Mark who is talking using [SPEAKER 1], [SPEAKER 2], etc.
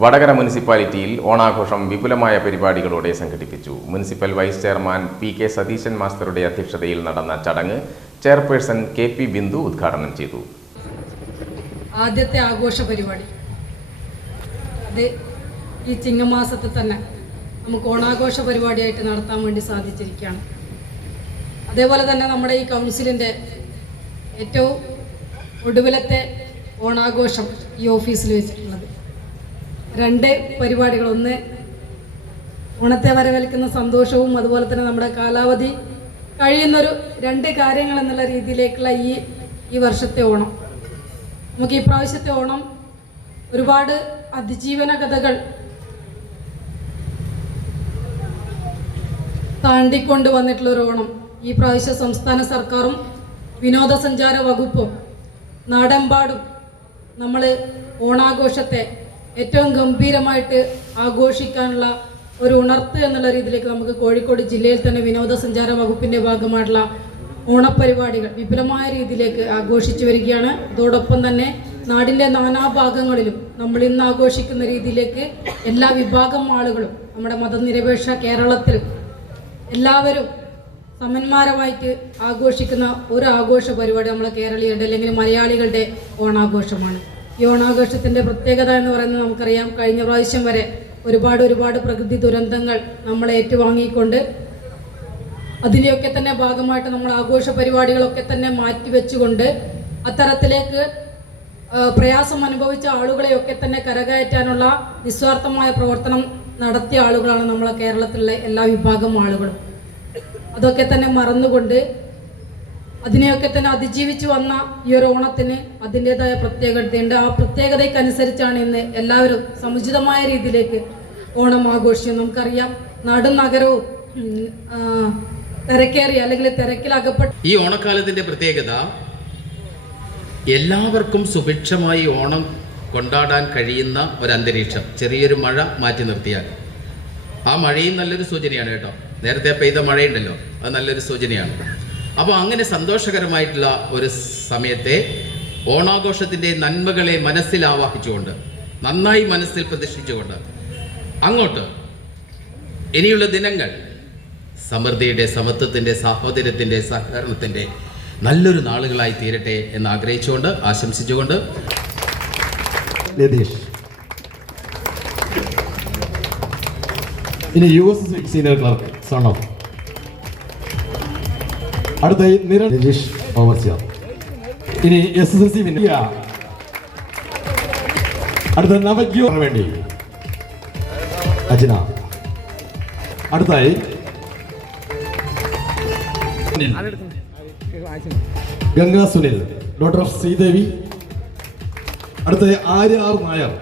[SPEAKER 1] വടകര മുനിസിപ്പാലിറ്റിയിൽ ഓണാഘോഷം വിപുലമായ പരിപാടികളോടെ സംഘടിപ്പിച്ചു. Municipal vice chairman P K Satheesan മാസ്റ്ററുടെ അധ്യക്ഷതയിൽ നടന്ന ചടങ്ങ് ചെയർപേഴ്സൺ കെ പി ബിന്ദു ഉദ്ഘാടനം ചെയ്തു.
[SPEAKER 2] ആദ്യത്തെ ആഘോഷ പരിപാടി. ഈ ചിങ്ങമാസത്തിൽ തന്നെ നമുക്ക് ഓണാഘോഷ പരിപാടിയായിട്ട് നടത്താൻ വേണ്ടി സാധിച്ചിരിക്കുകയാണ്. അതേപോലെ തന്നെ നമ്മുടെ ഈ കൗൺസിലിന്റെ ഏറ്റവും ഒടുവിലത്തെ ഓണാഘോഷം ഈ ഓഫീസിൽ വെച്ചിട്ടുള്ളത്. രണ്ട് പരിപാടികൾ. ഒന്ന് ഓണത്തെ വരവേൽക്കുന്ന സന്തോഷവും അതുപോലെ തന്നെ നമ്മുടെ കാലാവധി കഴിയുന്നൊരു രണ്ട് കാര്യങ്ങൾ എന്നുള്ള രീതിയിലേക്കുള്ള ഈ ഈ വർഷത്തെ ഓണം. നമുക്ക് ഈ പ്രാവശ്യത്തെ ഓണം ഒരുപാട് അതിജീവന കഥകൾ താണ്ടിക്കൊണ്ട് വന്നിട്ടുള്ള ഒരു ഓണം. ഈ പ്രാവശ്യം സംസ്ഥാന സർക്കാരും വിനോദസഞ്ചാര വകുപ്പും നാടെമ്പാടും നമ്മൾ ഓണാഘോഷത്തെ ഏറ്റവും ഗംഭീരമായിട്ട് ആഘോഷിക്കാനുള്ള ഒരു ഉണർത്ത് എന്നുള്ള രീതിയിലേക്ക് നമുക്ക് കോഴിക്കോട് ജില്ലയിൽ തന്നെ വിനോദസഞ്ചാര വകുപ്പിന്റെ ഭാഗമായിട്ടുള്ള ഓണപ്പരിപാടികൾ വിപുലമായ രീതിയിലേക്ക് ആഘോഷിച്ചു വരികയാണ്. അതോടൊപ്പം തന്നെ നാടിന്റെ നാനാഭാഗങ്ങളിലും നമ്മൾ ഇന്ന് ആഘോഷിക്കുന്ന രീതിയിലേക്ക് എല്ലാ വിഭാഗം ആളുകളും നമ്മുടെ മതനിരപേക്ഷ കേരളത്തിൽ എല്ലാവരും സമന്മാരമായിട്ട് ആഘോഷിക്കുന്ന ഒരു ആഘോഷ പരിപാടി നമ്മളെ കേരളീയരുടെ അല്ലെങ്കിൽ മലയാളികളുടെ ഓണാഘോഷമാണ്. ഈ ഓണാഘോഷത്തിന്റെ പ്രത്യേകത എന്ന് പറയുന്നത് നമുക്കറിയാം. കഴിഞ്ഞ പ്രാവശ്യം വരെ ഒരുപാട് ഒരുപാട് പ്രകൃതി ദുരന്തങ്ങൾ നമ്മൾ ഏറ്റുവാങ്ങിക്കൊണ്ട് അതിനെയൊക്കെ തന്നെ ഭാഗമായിട്ട് നമ്മൾ ആഘോഷ പരിപാടികളൊക്കെ തന്നെ മാറ്റിവെച്ചുകൊണ്ട് അത്തരത്തിലേക്ക് പ്രയാസം അനുഭവിച്ച ആളുകളെയൊക്കെ തന്നെ കരകയറ്റാനുള്ള നിസ്വാർത്ഥമായ പ്രവർത്തനം നടത്തിയ ആളുകളാണ് നമ്മളെ കേരളത്തിലെ എല്ലാ വിഭാഗം ആളുകളും. അതൊക്കെ തന്നെ മറന്നുകൊണ്ട് അതിനെയൊക്കെ തന്നെ അതിജീവിച്ച് വന്ന ഈ ഒരു ഓണത്തിന് അതിന്റെതായ പ്രത്യേകതയുണ്ട് ആ പ്രത്യേകതയ്ക്കനുസരിച്ചാണ് ഇന്ന് എല്ലാവരും സമുചിതമായ രീതിയിലേക്ക് ഓണം ആഘോഷിച്ചു നമുക്കറിയാം നാടും നഗരവും തിരക്കേറി അല്ലെങ്കിൽ തിരക്കിലകപ്പെട്ട്
[SPEAKER 3] ഈ ഓണക്കാലത്തിന്റെ പ്രത്യേകത എല്ലാവർക്കും സുഭിക്ഷമായി ഓണം കൊണ്ടാടാൻ കഴിയുന്ന ഒരു അന്തരീക്ഷം ചെറിയൊരു മഴ മാറ്റി നിർത്തിയാൽ. ആ മഴയും നല്ലൊരു സൂചനയാണ് കേട്ടോ. നേരത്തെ പെയ്ത മഴയുണ്ടല്ലോ അത് നല്ലൊരു സൂചനയാണ്. അപ്പോൾ അങ്ങനെ സന്തോഷകരമായിട്ടുള്ള ഒരു സമയത്തെ ഓണാഘോഷത്തിന്റെ നന്മകളെ മനസ്സിൽ ആവാഹിച്ചുകൊണ്ട് നന്നായി മനസ്സിൽ പ്രതിഷ്ഠിച്ചുകൊണ്ട് അങ്ങോട്ട് ഇനിയുള്ള ദിനങ്ങൾ സമൃദ്ധിയുടെ സമത്വത്തിന്റെ സാഹോദര്യത്തിന്റെ സഹകരണത്തിന്റെ നല്ലൊരു നാളുകളായി തീരട്ടെ എന്ന് ആഗ്രഹിച്ചുകൊണ്ട് ആശംസിച്ചുകൊണ്ട്.
[SPEAKER 4] ഇനി U S senior clerk son of അടുത്തായി നിര രജീഷ് ഇനി S S L C Vinya അടുത്ത നവജ്യോ വേണ്ടി. അജിന. അടുത്തായി ഗംഗാ സുനിൽ ഡോക്ടർ ഓഫ് ശ്രീദേവി. അടുത്ത ആര്യ ആർ നായർ.